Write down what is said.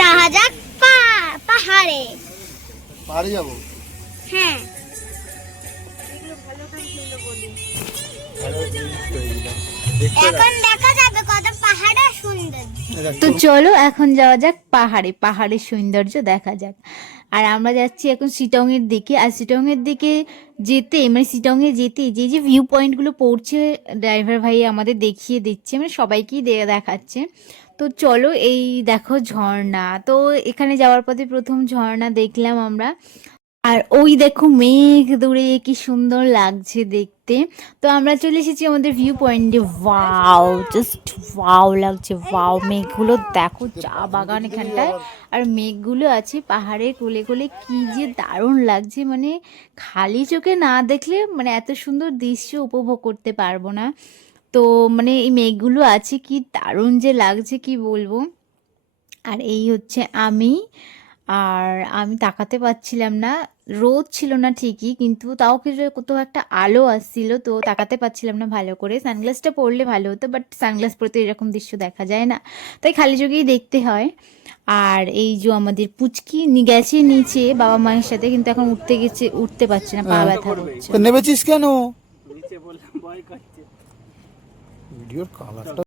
যাওয়া যাক পাহাড়ে। পাহাড়ে যাবো? হ্যাঁ। এখন দেখা যাবে কত পাহাড় সুন্দর। তো চলো এখন যাওয়া যাক পাহাড়ে, পাহাড়ের সৌন্দর্য দেখা যাক। আর আমরা যাচ্ছি এখন শিটং এর দিকে। আর শিটং এর দিকে যেতে মানে শিটং এ যেতে যে যে ভিউ পয়েন্টগুলো পড়ছে ড্রাইভার ভাই আমাদের দেখিয়ে দিচ্ছে, মানে সবাইকেই দেখাচ্ছে। তো চলো এই দেখো ঝর্ণা, তো এখানে যাওয়ার পথে প্রথম ঝর্ণা দেখলাম আমরা। আর ওই দেখো মেঘ দূরে কি সুন্দর লাগছে দেখতে। তো আমরা চলে এসেছি আমাদের ভিউ পয়েন্টে। ওয়াও, জাস্ট ওয়াও লাগছে, ওয়াও। মেঘগুলো দেখো, চা বাগান এখানটায়, আর মেঘগুলো আছে পাহাড়ের কোলে কোলে, কি যে দারুণ লাগছে। মানে খালি চোখে না দেখলে মানে এত সুন্দর দৃশ্য উপভোগ করতে পারবো না। তো মানে এই মেঘগুলো আছে কি দারুণ যে লাগছে কি বলবো। আর এই হচ্ছে আর আমি তাকাতে পাচ্ছিলাম না, রোদ ছিল না ঠিকই, কিন্তু তাও কিছু কোথাও একটা আলো আসছিল, তো তাকাতে পাচ্ছিলাম না ভালো করে। সানগ্লাসটা পরলে ভালো হতো, বাট সানগ্লাস পরে তো এরকম দৃশ্য দেখা যায় না, তাই খালি চোখেই দেখতে হয়। আর এই যে আমাদের পুচকি গেছে নিচে বাবা মায়ের সাথে, কিন্তু এখন উঠতে পারছে না, পা ব্যথা করছে। নেমেছিস কেন? ভিডিওর কালারটা